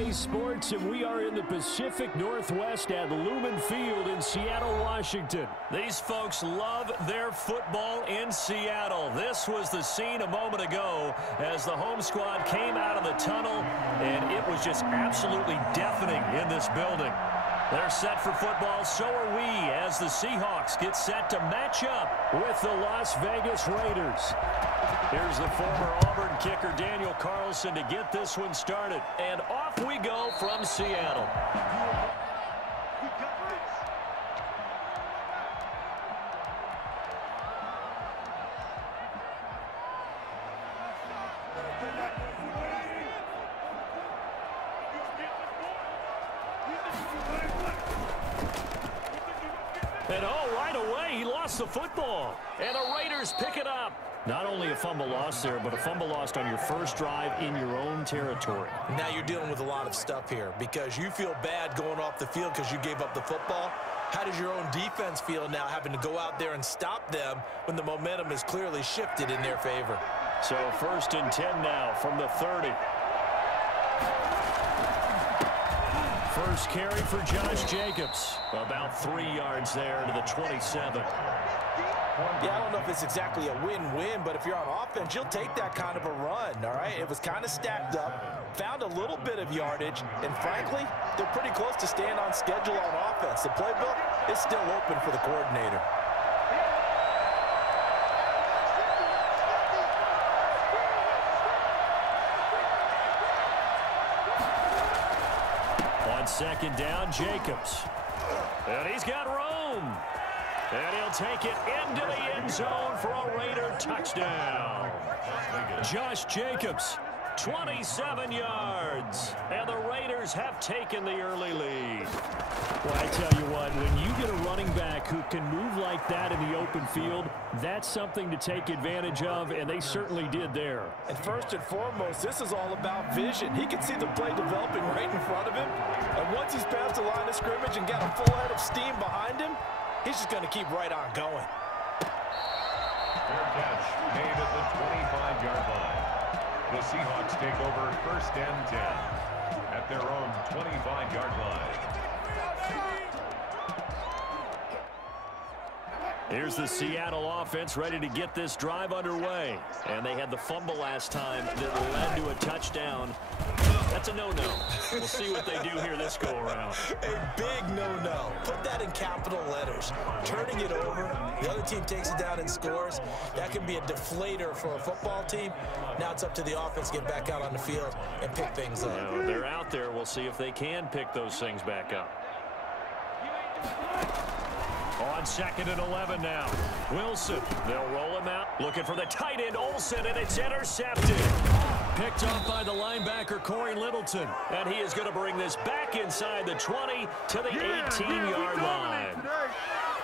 EA Sports, and we are in the Pacific Northwest at Lumen Field in Seattle, Washington. These folks love their football in Seattle. This was the scene a moment ago as the home squad came out of the tunnel, and it was just absolutely deafening in this building. They're set for football, so are we, as the Seahawks get set to match up with the Las Vegas Raiders. Here's the former Auburn kicker, Daniel Carlson, to get this one started. And off we go from Seattle. And right away, he lost the football. And the Raiders pick it up. Not only a fumble loss there, but a fumble lost on your first drive in your own territory. Now you're dealing with a lot of stuff here because you feel bad going off the field because you gave up the football. How does your own defense feel now having to go out there and stop them when the momentum is clearly shifted in their favor? So 1st and 10 now from the 30. First carry for Josh Jacobs. About 3 yards there to the 27. Yeah, I don't know if it's exactly a win-win, but if you're on offense, you'll take that kind of a run, all right? It was kind of stacked up, found a little bit of yardage, and frankly, they're pretty close to staying on schedule on offense. The playbook is still open for the coordinator. On 2nd down, Jacobs. And he's got room. And he'll take it into the end zone for a Raider touchdown. Josh Jacobs, 27 yards. And the Raiders have taken the early lead. Well, I tell you what, when you get a running back who can move like that in the open field, that's something to take advantage of, and they certainly did there. And first and foremost, this is all about vision. He can see the play developing right in front of him. And once he's past the line of scrimmage and got a full head of steam behind him, he's just going to keep right on going. Fair catch made at the 25-yard line. The Seahawks take over 1st and 10 at their own 25-yard line. Here's the Seattle offense ready to get this drive underway. And they had the fumble last time that led to a touchdown. That's a no-no. We'll see what they do here this go-around. A big no-no. Put that in capital letters. Turning it over, the other team takes it down and scores. That can be a deflator for a football team. Now it's up to the offense to get back out on the field and pick things up. Well, they're out there. We'll see if they can pick those things back up. On 2nd and 11 now. Wilson, they'll roll him out. Looking for the tight end, Olsen, and it's intercepted. Picked off by the linebacker, Corey Littleton. And he is going to bring this back inside the 20 to the 18-yard line.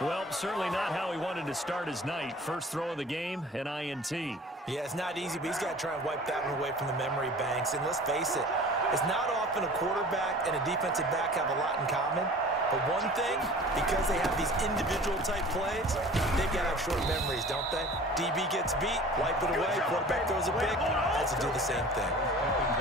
Well, certainly not how he wanted to start his night. First throw of the game, an INT. Yeah, it's not easy, but he's got to try and wipe that one away from the memory banks. And let's face it, it's not often a quarterback and a defensive back have a lot in common. But one thing, because they have these individual-type plays, they've got to have short memories, don't they? DB gets beat, wipe it away, quarterback throws a pick, has to do the same thing.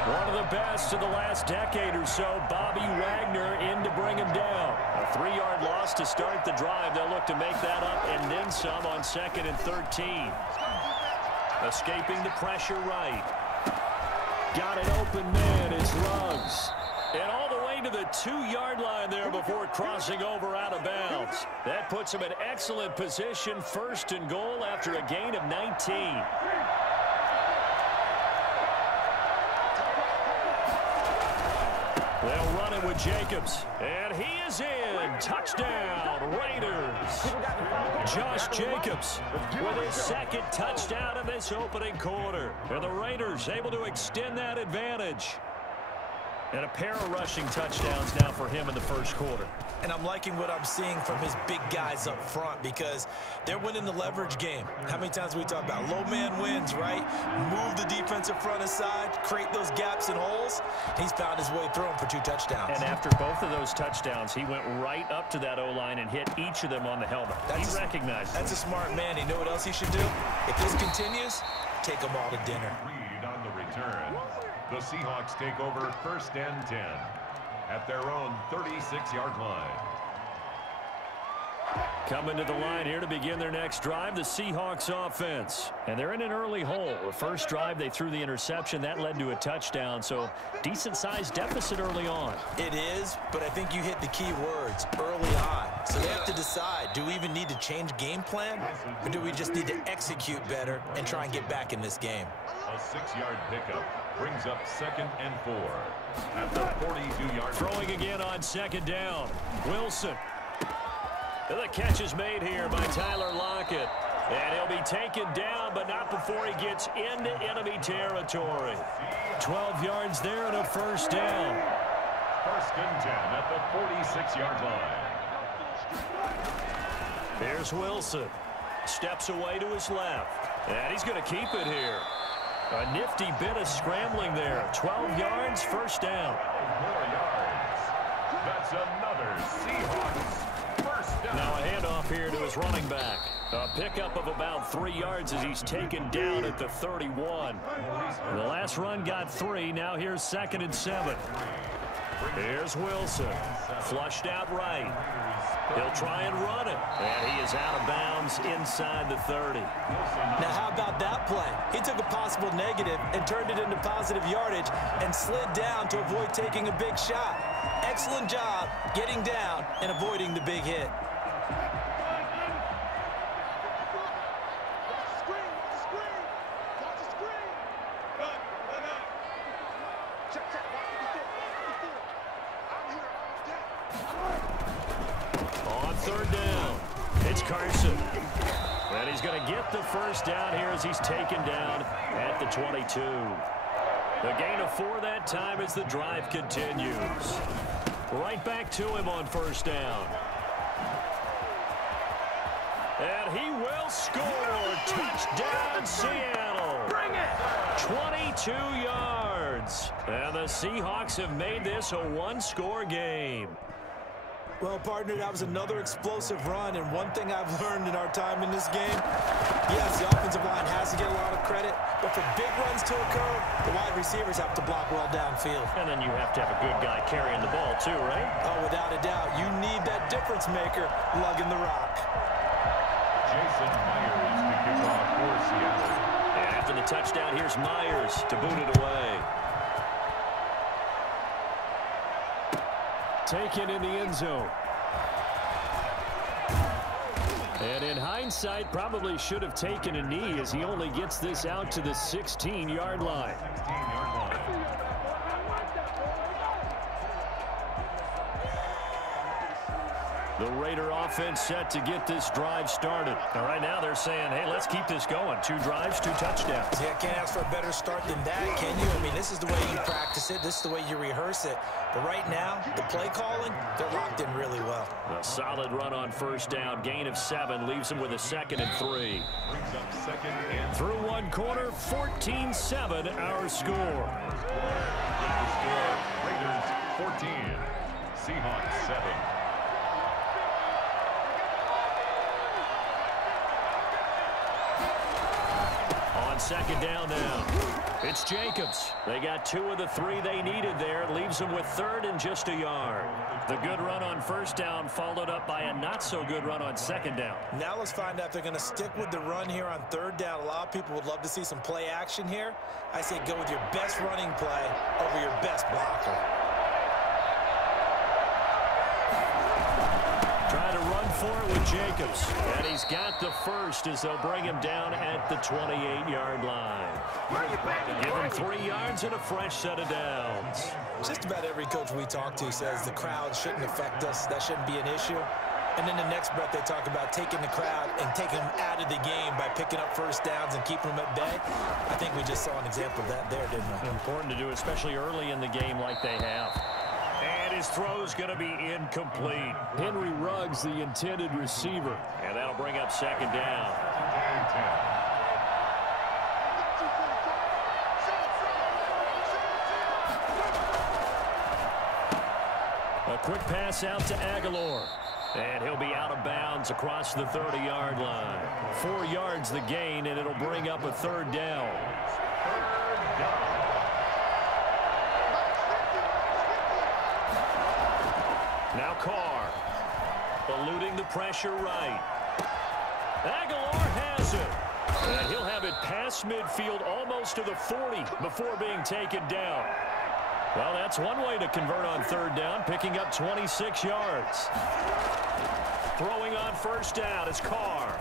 One of the best of the last decade or so, Bobby Wagner in to bring him down. A 3-yard loss to start the drive. They'll look to make that up and then some on 2nd and 13. Escaping the pressure right. Got an open man, it's Ruggs. And all the way to the 2-yard line there before crossing over out of bounds. That puts him in excellent position, 1st and goal after a gain of 19. They'll run it with Jacobs. And he is in. Touchdown, Raiders. Josh Jacobs with his 2nd touchdown in this opening quarter. And the Raiders able to extend that advantage. And a pair of rushing touchdowns now for him in the first quarter. And I'm liking what I'm seeing from his big guys up front because they're winning the leverage game. How many times we talk about low man wins, right? Move the defensive front aside, create those gaps and holes. He's found his way through them for 2 touchdowns. And after both of those touchdowns, he went right up to that O-line and hit each of them on the helmet. He recognized it. That's a smart man. You know what else he should do? If this continues, take them all to dinner. Reed on the return. The Seahawks take over 1st and 10 at their own 36-yard line. Coming to the line here to begin their next drive, the Seahawks offense. And they're in an early hole. The first drive, they threw the interception. That led to a touchdown, so decent-sized deficit early on. It is, but I think you hit the key words, early on. So they have to decide, do we even need to change game plan, or do we just need to execute better and try and get back in this game? A 6-yard pickup brings up 2nd and 4 at the 42-yard. Throwing again on 2nd down. Wilson. The catch is made here by Tyler Lockett. And he'll be taken down, but not before he gets into enemy territory. 12 yards there and a 1st down. 1st and 10 at the 46-yard line. Here's Wilson. Steps away to his left. And he's going to keep it here. A nifty bit of scrambling there. 12 yards, 1st down. 4 yards. That's another Seahawks 1st down. Now a handoff here to his running back. A pickup of about 3 yards as he's taken down at the 31. The last run got 3. Now here's 2nd and 7. Here's Wilson. Flushed out right. He'll try and run it. And he is out of bounds inside the 30. Now how about that play? He took a possible negative and turned it into positive yardage and slid down to avoid taking a big shot. Excellent job getting down and avoiding the big hit. On 3rd down, it's Carson. And he's going to get the 1st down here as he's taken down at the 22. The gain of 4 that time as the drive continues. Right back to him on 1st down. And he will score. Touchdown, Seattle. Bring it. 22 yards. And the Seahawks have made this a 1-score game. Well, partner, that was another explosive run, and one thing I've learned in our time in this game, yes, the offensive line has to get a lot of credit, but for big runs to occur, the wide receivers have to block well downfield. And then you have to have a good guy carrying the ball too, right? Oh, without a doubt. You need that difference maker lugging the rock. Jason Myers to kick off for Seattle. And after the touchdown, here's Myers to boot it away. Taken in the end zone. And in hindsight, probably should have taken a knee as he only gets this out to the 16-yard line. 16-yard line. The Raider offense set to get this drive started. And right now they're saying, hey, let's keep this going. 2 drives, 2 touchdowns. Yeah, can't ask for a better start than that, can you? I mean, this is the way you practice it. This is the way you rehearse it. But right now, the play calling, they're locked in really well. A solid run on 1st down. Gain of 7 leaves him with a 2nd and 3. Brings up 2nd and Through 1 quarter, 14-7 our score. the score. Raiders 14, Seahawks 7. On 2nd down now, it's Jacobs. They got 2 of the 3 they needed there. Leaves them with 3rd and just a yard. The good run on 1st down followed up by a not-so-good run on 2nd down. Now let's find out if they're going to stick with the run here on 3rd down. A lot of people would love to see some play action here. I say go with your best running play over your best blocker. Trying to run for it with Jacobs. And he's got the 1st as they'll bring him down at the 28-yard line. Give him 3 yards and a fresh set of downs. Just about every coach we talk to says the crowd shouldn't affect us. That shouldn't be an issue. And then the next breath they talk about taking the crowd and taking them out of the game by picking up 1st downs and keeping them at bay. I think we just saw an example of that there, didn't we? Important to do, especially early in the game like they have. And his throw's going to be incomplete. Henry Ruggs, the intended receiver. And that'll bring up 2nd down. A quick pass out to Aguilar. And he'll be out of bounds across the 30-yard line. 4 yards the gain, and it'll bring up a 3rd down. Now Carr. Eluding the pressure right. Aguilar has it. And he'll have it past midfield almost to the 40 before being taken down. Well, that's one way to convert on third down, picking up 26 yards. Throwing on first down is Carr.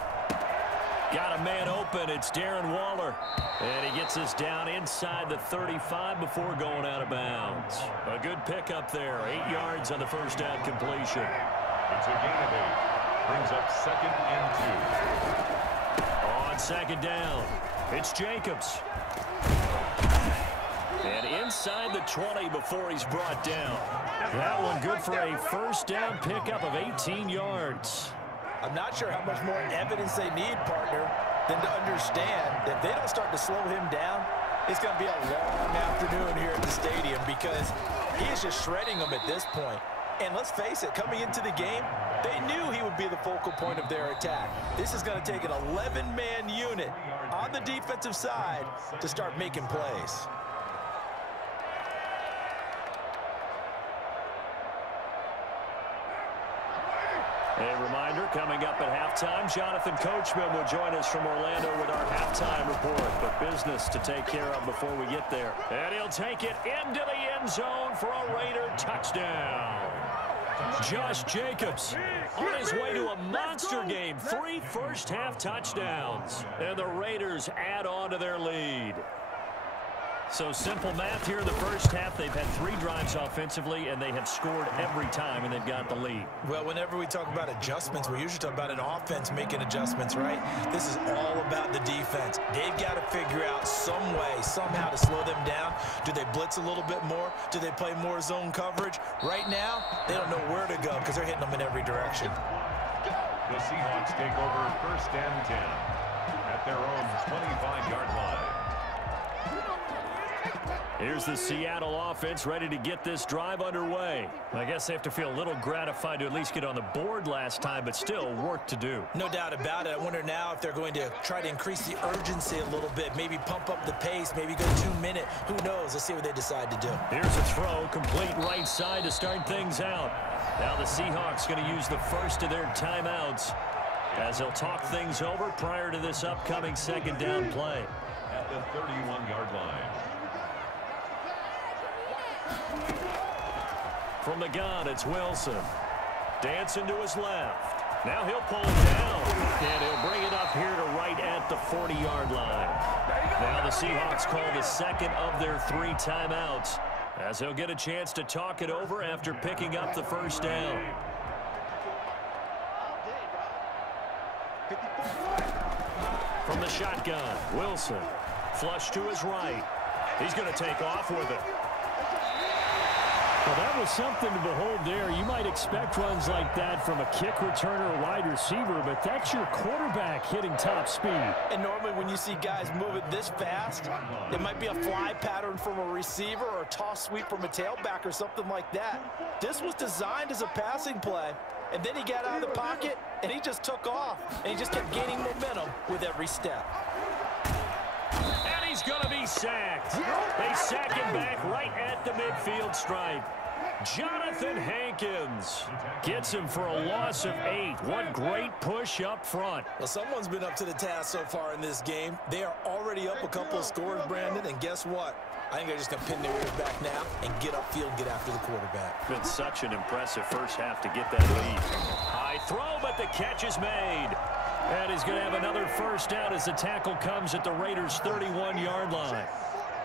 Got a man open. It's Darren Waller. And he gets us down inside the 35 before going out of bounds. A good pickup there. 8 yards on the first down completion. It's a gain of 8. Brings up 2nd and 2. On second down, it's Jacobs. And inside the 20 before he's brought down. That one good for a first down pickup of 18 yards. I'm not sure how much more evidence they need, partner, than to understand that if they don't start to slow him down, it's going to be a long afternoon here at the stadium because he is just shredding them at this point. And let's face it, coming into the game, they knew he would be the focal point of their attack. This is going to take an 11-man unit on the defensive side to start making plays. A reminder, coming up at halftime, Jonathan Coachman will join us from Orlando with our halftime report. But business to take care of before we get there. And he'll take it into the end zone for a Raider touchdown. Josh Jacobs on his way to a monster game. 3 first-half touchdowns. And the Raiders add on to their lead. So simple math here in the first half. They've had 3 drives offensively, and they have scored every time, and they've got the lead. Well, whenever we talk about adjustments, we usually talk about an offense making adjustments, right? This is all about the defense. They've got to figure out some way, somehow to slow them down. Do they blitz a little bit more? Do they play more zone coverage? Right now, they don't know where to go because they're hitting them in every direction. The Seahawks take over 1st and 10 at their own 25-yard line. Here's the Seattle offense ready to get this drive underway. I guess they have to feel a little gratified to at least get on the board last time, but still work to do. No doubt about it. I wonder now if they're going to try to increase the urgency a little bit, maybe pump up the pace, maybe go 2-minute. Who knows? Let's see what they decide to do. Here's a throw, complete right side to start things out. Now the Seahawks going to use the first of their timeouts as they'll talk things over prior to this upcoming second down play. At the 31-yard line. From the gun, it's Wilson. Dancing to his left. Now he'll pull it down, and he'll bring it up here to right at the 40-yard line. Now the Seahawks call the second of their 3 timeouts, as he'll get a chance to talk it over after picking up the first down. From the shotgun, Wilson. Flush to his right. He's going to take off with it. Well, that was something to behold there. You might expect runs like that from a kick returner or wide receiver, but that's your quarterback hitting top speed. And normally when you see guys moving this fast, it might be a fly pattern from a receiver or a toss sweep from a tailback or something like that. This was designed as a passing play, and then he got out of the pocket, and he just took off, and he just kept gaining momentum with every step. And he's going to be sacked. They sack him back right at the midfield stripe. Jonathan Hankins gets him for a loss of 8. What great push up front. Well, someone's been up to the task so far in this game. They are already up a couple of scores, Brandon, and guess what? I think they're just going to pin their ears back now and get upfield and get after the quarterback. Been such an impressive first half to get that lead. High throw, but the catch is made. And he's going to have another first down as the tackle comes at the Raiders' 31-yard line.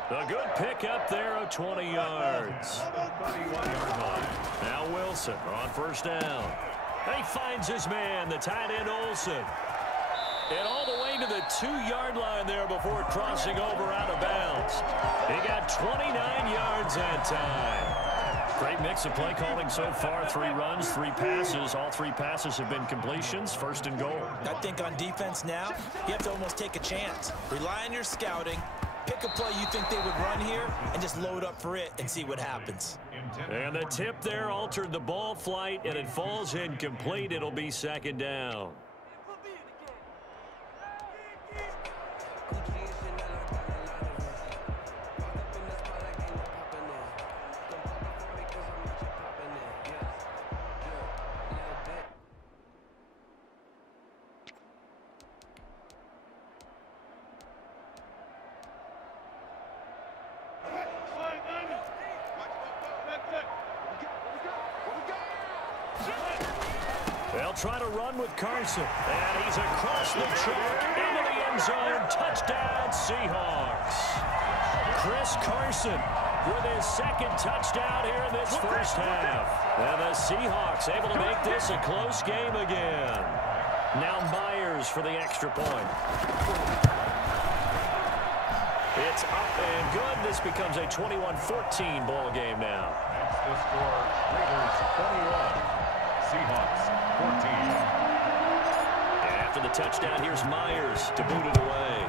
A good pickup there of 20 yards. 31-yard line. Now Wilson on first down. He finds his man, the tight end Olsen. And all the way to the 2-yard line there before crossing over out of bounds. He got 29 yards that time. Great mix of play calling so far. 3 runs, 3 passes. All 3 passes have been completions. First and goal. I think on defense now, you have to almost take a chance. Rely on your scouting. Pick a play you think they would run here and just load up for it and see what happens. And the tip there altered the ball flight, and it falls incomplete. It'll be second down. They'll try to run with Carson. And he's across the track into the end zone. Touchdown, Seahawks. Chris Carson with his second touchdown here in this first half. And the Seahawks able to make this a close game again. Now Myers for the extra point. It's up and good. This becomes a 21-14 ball game now. That's the score. Raiders 21, Seahawks 14. And after the touchdown, here's Myers to boot it away.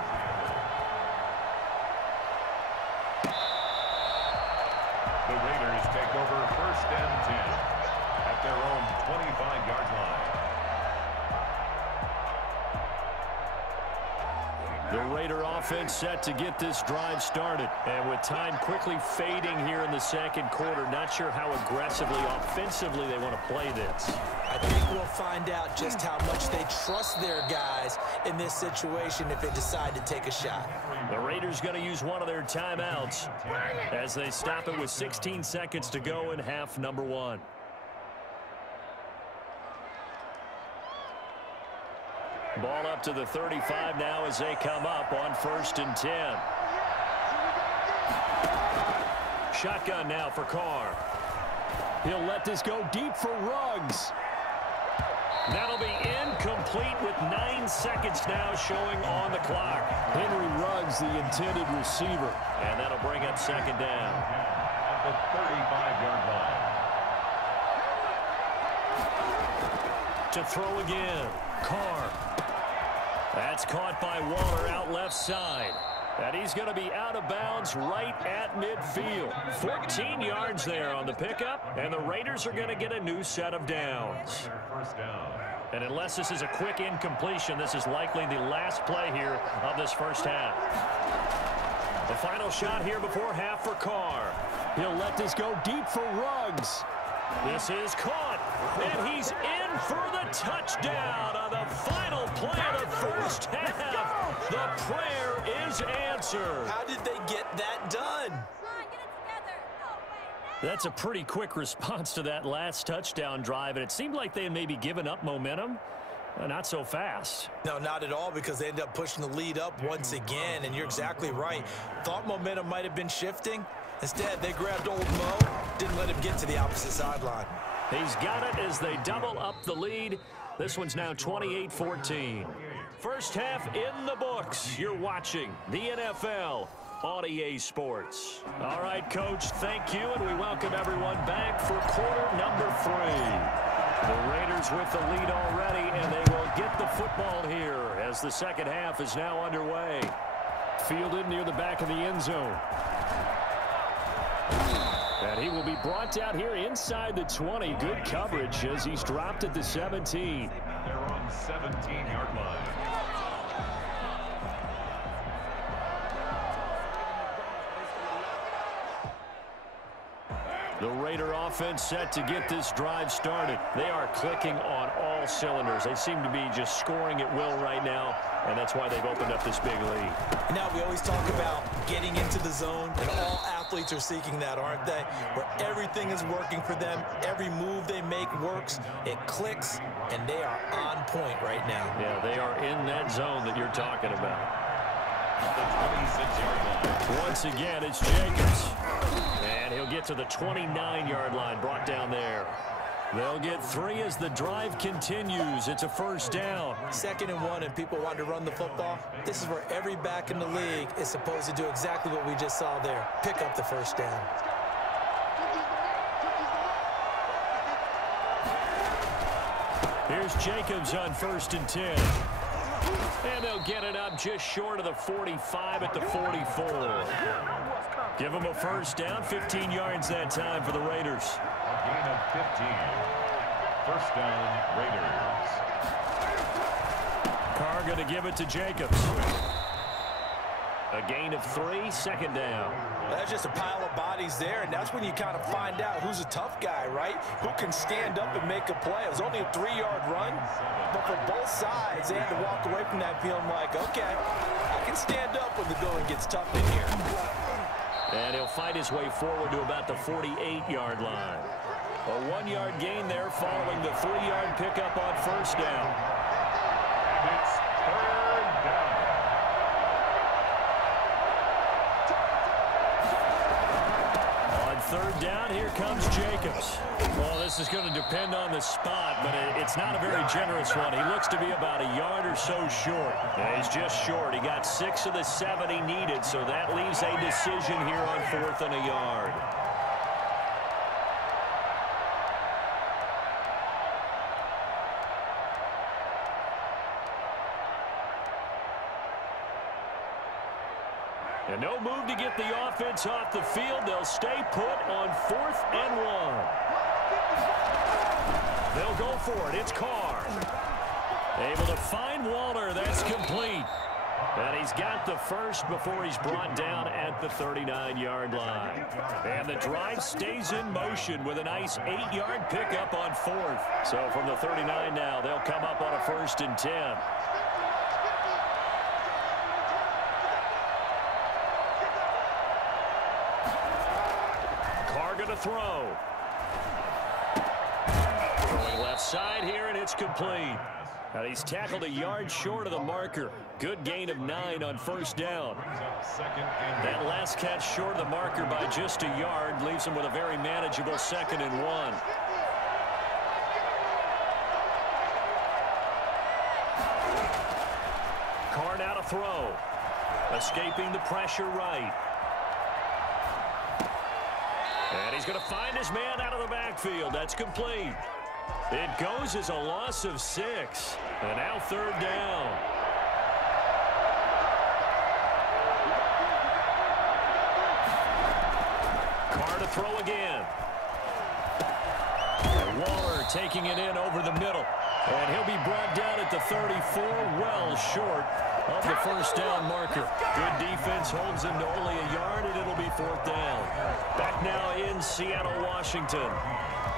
The Raiders take over first and 10 at their own 25-yard line. The Raider offense set to get this drive started. And with time quickly fading here in the second quarter, not sure how aggressively, offensively they want to play this. I think we'll find out just how much they trust their guys in this situation if they decide to take a shot. The Raiders going to use one of their timeouts as they stop it with 16 seconds to go in half number one. Ball up to the 35 now as they come up on 1st and 10. Shotgun now for Carr. He'll let this go deep for Ruggs. That'll be incomplete with 9 seconds now showing on the clock. Henry Ruggs, the intended receiver. And that'll bring up second down. At the 35-yard line. To throw again. Carr. That's caught by Waller out left side. And he's going to be out of bounds right at midfield. 14 yards there on the pickup. And the Raiders are going to get a new set of downs. First down. And unless this is a quick incompletion, this is likely the last play here of this first half. The final shot here before half for Carr. He'll let this go deep for Ruggs. This is caught, and he's in for the touchdown on the final play of the first half. The prayer is answered. How did they get that done? That's a pretty quick response to that last touchdown drive, and it seemed like they had maybe given up momentum. Not so fast. No, not at all, because they ended up pushing the lead up once again, and you're exactly right. Thought momentum might have been shifting. Instead, they grabbed old Mo, didn't let him get to the opposite sideline. He's got it as they double up the lead. This one's now 28-14. First half in the books. You're watching the NFL on EA Sports. All right, Coach, thank you, and we welcome everyone back for quarter number 3. The Raiders with the lead already, and they will get the football here as the second half is now underway. Fielded near the back of the end zone. And he will be brought down here inside the 20. Good coverage as he's dropped at the 17. They're on 17-yard line. The Raider offense set to get this drive started. They are clicking on all cylinders. They seem to be just scoring at will right now, and that's why they've opened up this big lead. Now, we always talk about getting into the zone, and all athletes are seeking that, aren't they? Where everything is working for them, every move they make works, it clicks, and they are on point right now. Yeah, they are in that zone that you're talking about. The 26-yard line. Once again, it's Jacobs. And he'll get to the 29-yard line, brought down there. They'll get 3 as the drive continues. It's a first down. 2nd and 1, and people want to run the football. This is where every back in the league is supposed to do exactly what we just saw there. Pick up the first down. Here's Jacobs on 1st and 10. And they'll get it up just short of the 45 at the 44. Give them a first down, 15 yards that time for the Raiders. A gain of 15. First down, Raiders. Carr going to give it to Jacobs. A gain of 3, second down. That's just a pile of bodies there, and that's when you kind of find out who's a tough guy, right? Who can stand up and make a play. It was only a 3-yard run, but for both sides, they had to walk away from that feeling like, okay, I can stand up when the going gets tough in here. And he'll fight his way forward to about the 48-yard line. A 1-yard gain there following the 3-yard pickup on first down. And it's third down. On third down, here comes Jacobs. Well, this is going to depend on the spot, but it's not a very generous one. He looks to be about a yard or so short. Yeah, he's just short. He got 6 of the 7 he needed, so that leaves a decision here on 4th and a yard. And no move to get the offense off the field. They'll stay put on 4th and 1. They'll go for it. It's Carr. Able to find Waller. That's complete. And he's got the first before he's brought down at the 39-yard line. And the drive stays in motion with a nice 8-yard pickup on 4th. So from the 39 now, they'll come up on a 1st and 10. To throw. Throwing left side here, and it's complete. And he's tackled a yard short of the marker. Good gain of 9 on first down. That last catch short of the marker by just a yard leaves him with a very manageable 2nd and 1. Carr now to throw. Escaping the pressure right. And he's going to find his man out of the backfield. That's complete. It goes as a loss of 6. And now 3rd down. Carr to throw again. And Waller taking it in over the middle. And he'll be brought down at the 34, well short of the first down marker. Good defense holds him to only a yard, and it'll be 4th down. Back now in Seattle, Washington.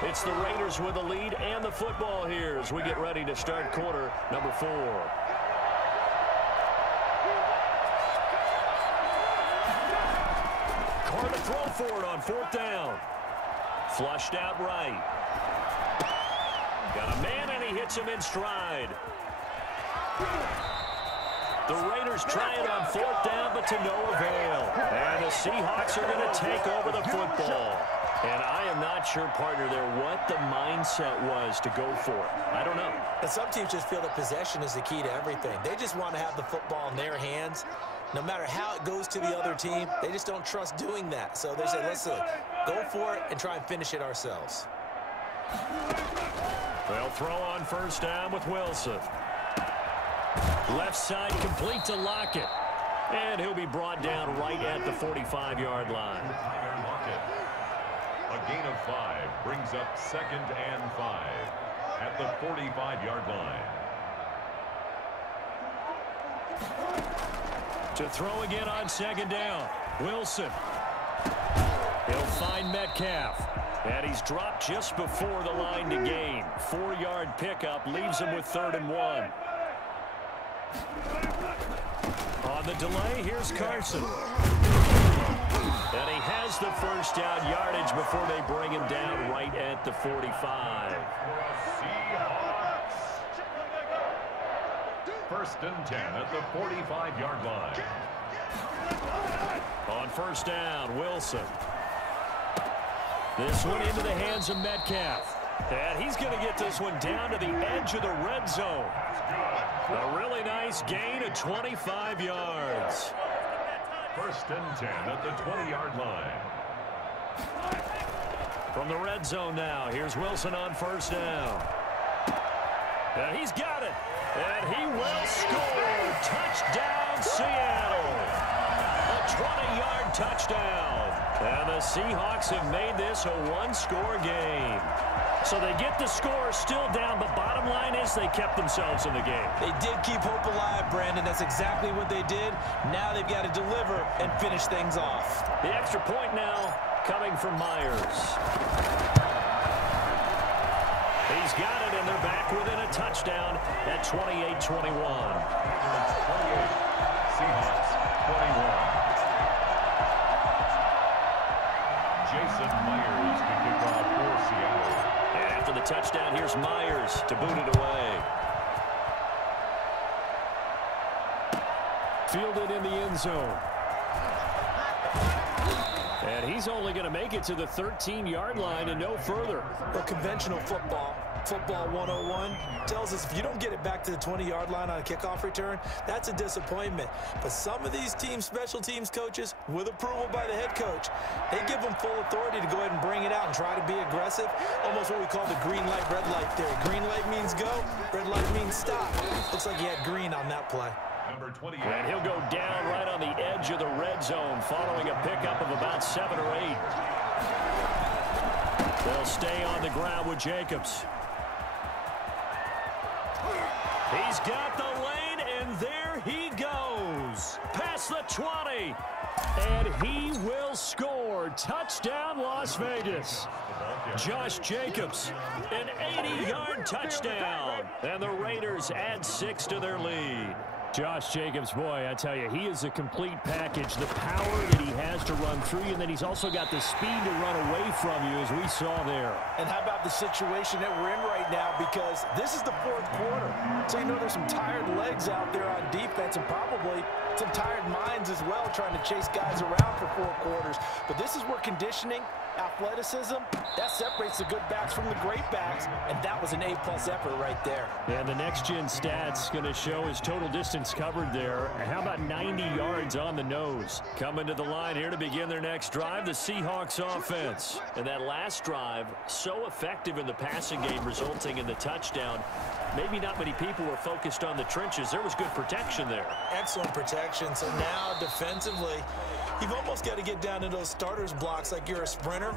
It's the Raiders with the lead and the football here as we get ready to start quarter number 4. Carr to throw for it on 4th down. Flushed out right. Got a man, and he hits him in stride. The Raiders try it on 4th down, but to no avail. And the Seahawks are going to take over the football. And I am not sure, partner, there what the mindset was to go for it. I don't know. And some teams just feel that possession is the key to everything. They just want to have the football in their hands. No matter how it goes to the other team, they just don't trust doing that. So they say, let's go for it and try and finish it ourselves. They'll throw on first down with Wilson. Left side complete to Lockett. And he'll be brought down right at the 45-yard line. A gain of 5 brings up 2nd and 5 at the 45-yard line. To throw again on 2nd down. Wilson. He'll find Metcalf. And he's dropped just before the line to gain. 4-yard pickup leaves him with 3rd and 1. On the delay, here's Carson. And he has the first down yardage before they bring him down right at the 45. Seahawks. 1st and 10 at the 45-yard line. On first down, Wilson. This one into the hands of Metcalf. And he's going to get this one down to the edge of the red zone. A really nice gain of 25 yards. 1st and 10 at the 20-yard line. From the red zone now, here's Wilson on first down. And he's got it. And he will score. Touchdown, Seattle. A 20-yard touchdown. And the Seahawks have made this a one-score game. So they get the score still down, but bottom line is they kept themselves in the game. They did keep hope alive, Brandon. That's exactly what they did. Now they've got to deliver and finish things off. The extra point now coming from Myers. He's got it, and they're back within a touchdown at 28-21. Seahawks 21. Jason Myers to kick off for Seattle. touchdown. Here's Myers to boot it away. Fielded in the end zone. And he's only going to make it to the 13-yard line and no further. Well, conventional football 101, tells us if you don't get it back to the 20-yard line on a kickoff return, that's a disappointment. But some of these special teams coaches, with approval by the head coach, they give them full authority to go ahead and bring it out and try to be aggressive. Almost what we call the green light, red light theory. Green light means go, red light means stop. Looks like he had green on that play. And he'll go down right on the edge of the red zone following a pickup of about 7 or 8. They'll stay on the ground with Jacobs. He's got the lane, and there he goes. Past the 20. And he will score. Touchdown, Las Vegas. Josh Jacobs, an 80-yard touchdown. And the Raiders add 6 to their lead. Josh Jacobs, boy, I tell you, he is a complete package. The power that he has to run through you, and then he's also got the speed to run away from you, as we saw there. And how about the situation that we're in right now, because this is the fourth quarter. So you know there's some tired legs out there on defense and probably some tired minds as well trying to chase guys around for 4 quarters. But this is where conditioning, athleticism, that separates the good backs from the great backs, and that was an A-plus effort right there. And the next-gen stats going to show his total distance covered there. How about 90 yards on the nose? Coming to the line here to begin their next drive, the Seahawks offense. And that last drive, so effective in the passing game, resulting in the touchdown. Maybe not many people were focused on the trenches. There was good protection there. Excellent protection. So now defensively, you've almost got to get down to those starters blocks like you're a sprinter.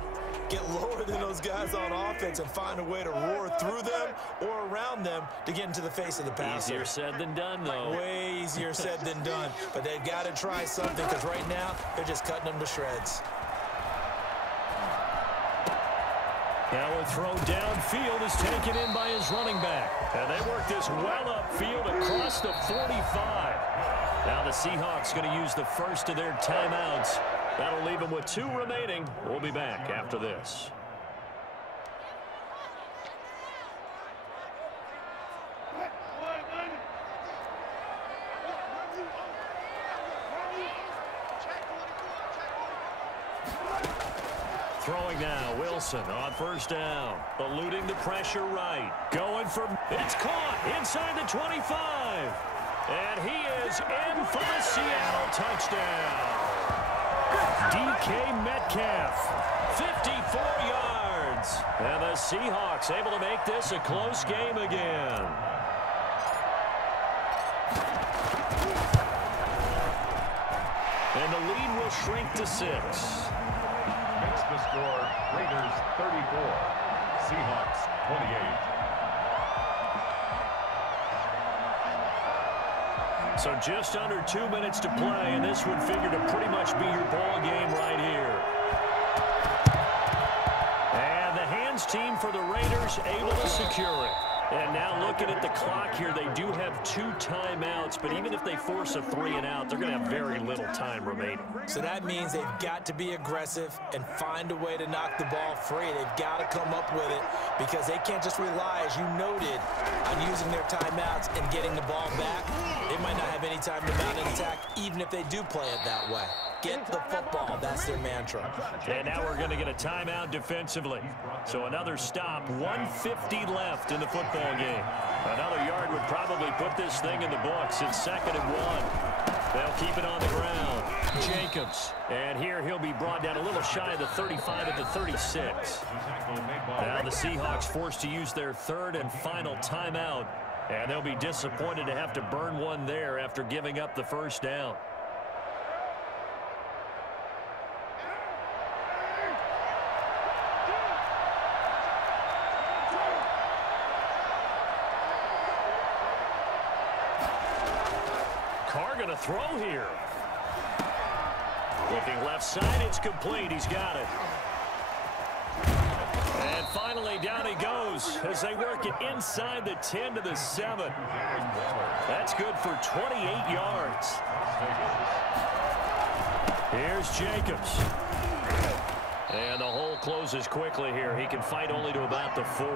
Get lower than those guys on offense and find a way to roar through them or around them to get into the face of the passer. Easier said than done, though. Way easier said than done. But they've got to try something, because right now they're just cutting them to shreds. Now a throw downfield is taken in by his running back. And they work this well upfield across the 45. Now the Seahawks going to use the first of their timeouts. That'll leave them with 2 remaining. We'll be back after this. Throwing now, Wilson on first down. Eluding the pressure right. Going for, it's caught inside the 25. And he is in for the Seattle touchdown. DK Metcalf, 54 yards. And the Seahawks able to make this a close game again. And the lead will shrink to 6. It's the score, Raiders 34, Seahawks 28. So just under 2 minutes to play, and this would figure to pretty much be your ball game right here. And the hands team for the Raiders able to secure it. And now looking at the clock here, they do have 2 timeouts, but even if they force a 3-and-out, they're going to have very little time remaining. So that means they've got to be aggressive and find a way to knock the ball free. They've got to come up with it, because they can't just rely, as you noted, on using their timeouts and getting the ball back. They might not have any time to mount an attack, even if they do play it that way. Get the football. That's their mantra. And now we're going to get a timeout defensively. So another stop. 1:50 left in the football game. Another yard would probably put this thing in the books. It's 2nd and 1. They'll keep it on the ground. Jacobs. And here he'll be brought down a little shy of the 35 at the 36. Now the Seahawks forced to use their 3rd and final timeout. And they'll be disappointed to have to burn one there after giving up the first down. Carr going to throw here. Looking left side, it's complete. He's got it. And finally, down he goes as they work it inside the 10 to the 7. That's good for 28 yards. Here's Jacobs. And the hole closes quickly here. He can fight only to about the 4.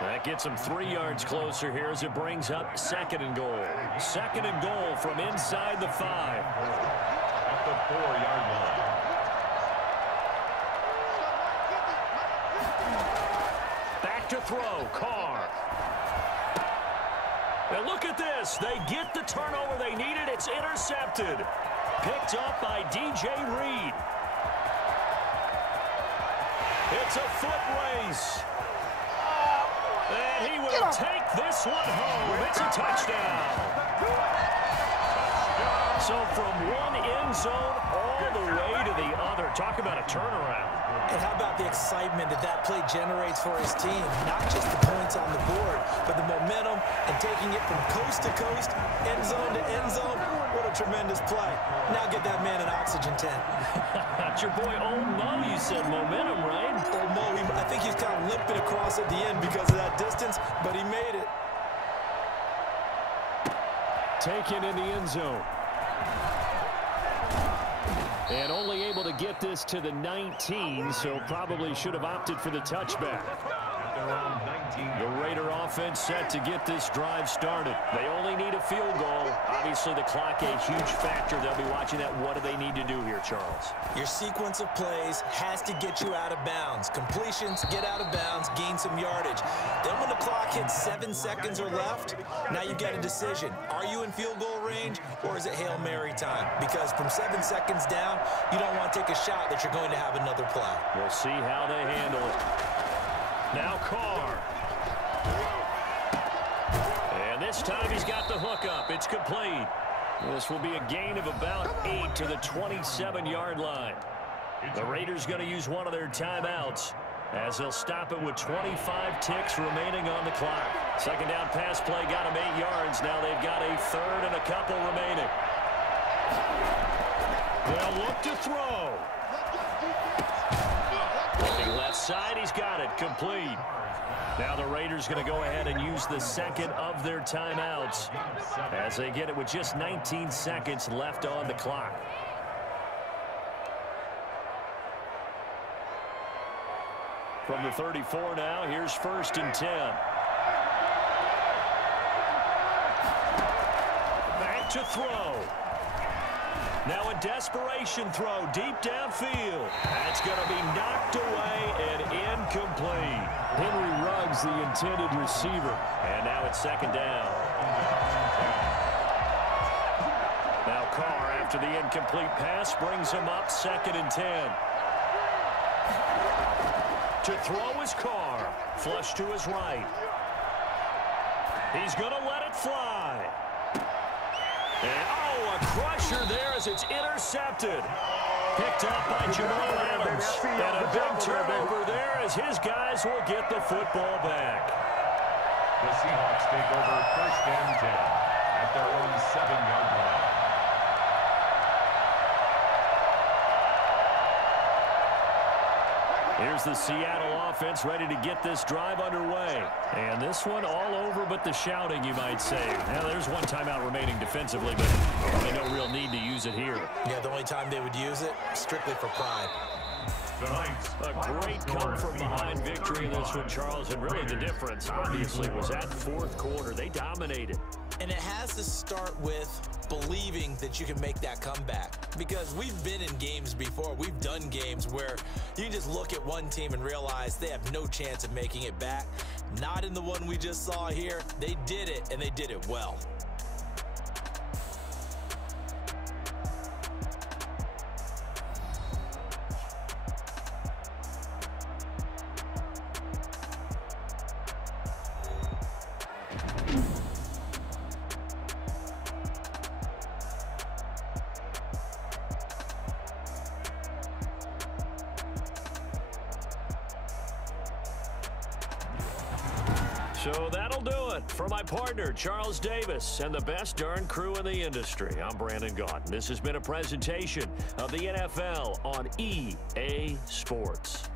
That gets him 3 yards closer here as it brings up 2nd and goal. 2nd and goal from inside the 5. At the 4-yard line. Back to throw. Carr. And look at this. They get the turnover they needed. It's intercepted. Picked up by DJ Reed. It's a foot race. And he will take this one home. It's a touchdown. So from one end zone all the way to the other. Talk about a turnaround. And how about the excitement that play generates for his team? Not just the points on the board, but the momentum and taking it from coast to coast, end zone to end zone. What a tremendous play. Now get that man an oxygen tent. That's your boy Old Mo. You said momentum, right? Old Mo, I think he's kind of limping across at the end because of that distance, but he made it. Taken in the end zone. And only able to get this to the 19, so probably should have opted for the touchback. Around 19. The Raider offense set to get this drive started. They only need a field goal. Obviously, the clock a huge factor. They'll be watching that. What do they need to do here, Charles? Your sequence of plays has to get you out of bounds. Completions, get out of bounds, gain some yardage. Then when the clock hits 7 seconds or left, now you get a decision. Are you in field goal range, or is it Hail Mary time? Because from 7 seconds down, you don't want to take a shot that you're going to have another play. We'll see how they handle it. Now Carr. And this time he's got the hookup. It's complete. This will be a gain of about 8 to the 27-yard line. The Raiders going to use one of their timeouts as they'll stop it with 25 ticks remaining on the clock. Second down pass play got them 8 yards. Now they've got a third and a couple remaining. They'll look to throw. Looking left side, he's got it, complete. Now the Raiders going to go ahead and use the second of their timeouts as they get it with just 19 seconds left on the clock. From the 34 now, here's 1st and 10. Back to throw. Now a desperation throw deep downfield. That's going to be knocked away and incomplete. Henry Ruggs, the intended receiver. And now it's 2nd down. Now Carr, after the incomplete pass, brings him up 2nd and 10. To throw is Carr. Flush to his right. He's going to let it fly. And, oh, a crusher there as it's intercepted. Picked up by Jamal Adams. And a big turnover there as his guys will get the football back. The Seahawks take over 1st and 10 at their own 7-yard line. Here's the Seattle offense ready to get this drive underway. And this one all over but the shouting, you might say. Now, there's one timeout remaining defensively, but probably no real need to use it here. Yeah, the only time they would use it, strictly for pride. A great come-from-behind victory in this one, Charles, and really the difference, obviously, was that 4th quarter. They dominated. And it has to start with believing that you can make that comeback. Because we've been in games before. We've done games where you can just look at one team and realize they have no chance of making it back. Not in the one we just saw here. They did it, and they did it well. So that'll do it for my partner, Charles Davis, and the best darn crew in the industry. I'm Brandon Gaunt. This has been a presentation of the NFL on EA Sports.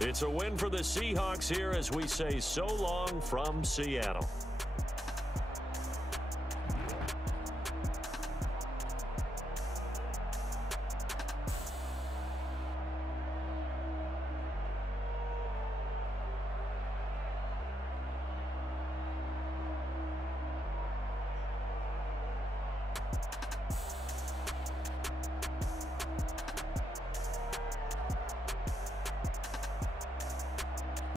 It's a win for the Seahawks here as we say so long from Seattle.